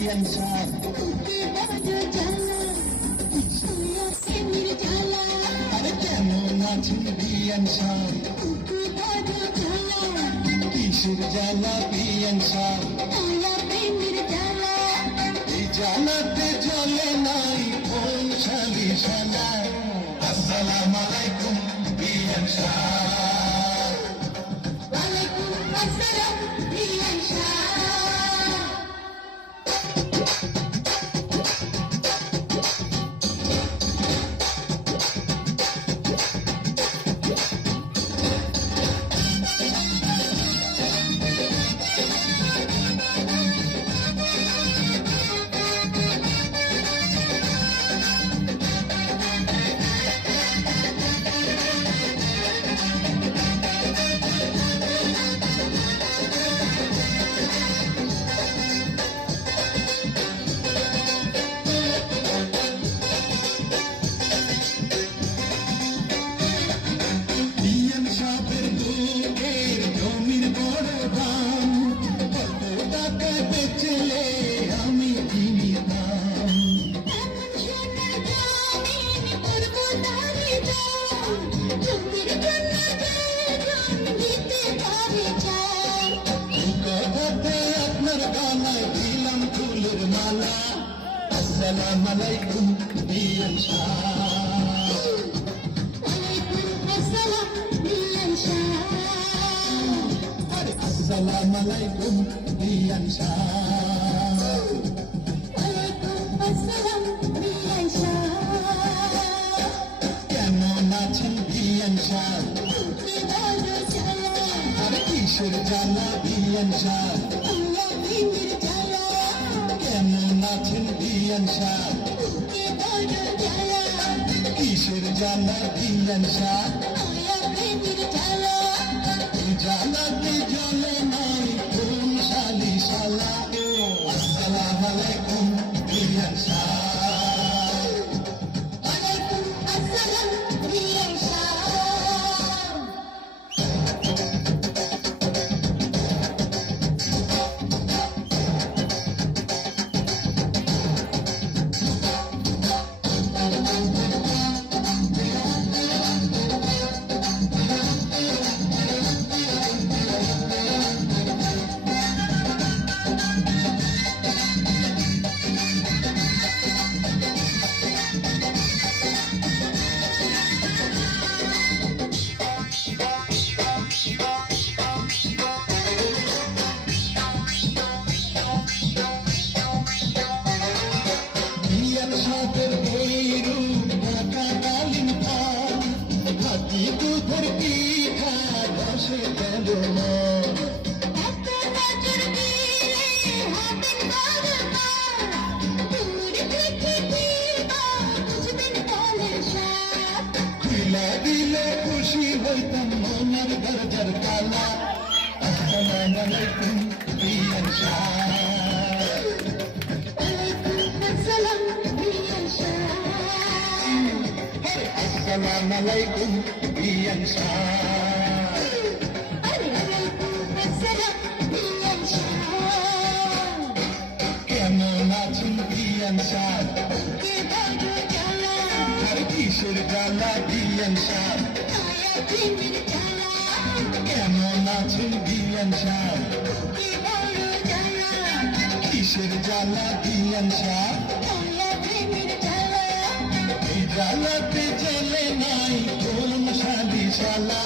বিয়ান সাহ আরে কেমন আছেন বিয়ান সাহ কিসের জ্বালা বিয়ান সাহ এই জ্বালাতে জ্বলে নাই কোন শালি শালা আসসালামু আলাইকুম বিয়ান সাহ আসসালামু আলাইকুম বিয়ান সাহ আরে আসসালামু আলাইকুম বিয়ান সাহ কেমন আছেন বিয়ান সাহ আরে কিসের জ্বালা বিয়ান সাহ কেমন আছেন বিয়ান সাহ কিসের জ্বালা বিয়ান সাহ জ্বালাতে জ্বলে নাই কোন শালি শালা আসসালামু আলাইকুম বিয়ান সাহ দুধের পিঠা রসে গেল খুলে দিলে খুশি হইতাম মনের দরজার তালা আসসালামু আলাইকুম বিয়ান সাহ আসসালামু আলাইকুম বিয়ান সাহ কেমন আছেন বিয়ান সাহ আর কিসের জ্বালা বিয়ান সাহ কেমন আছেন বিয়ান সাহ কিসের জ্বালা বিয়ান সাহ জ্বালাতে জ্বলে নাই কোন শালি শালা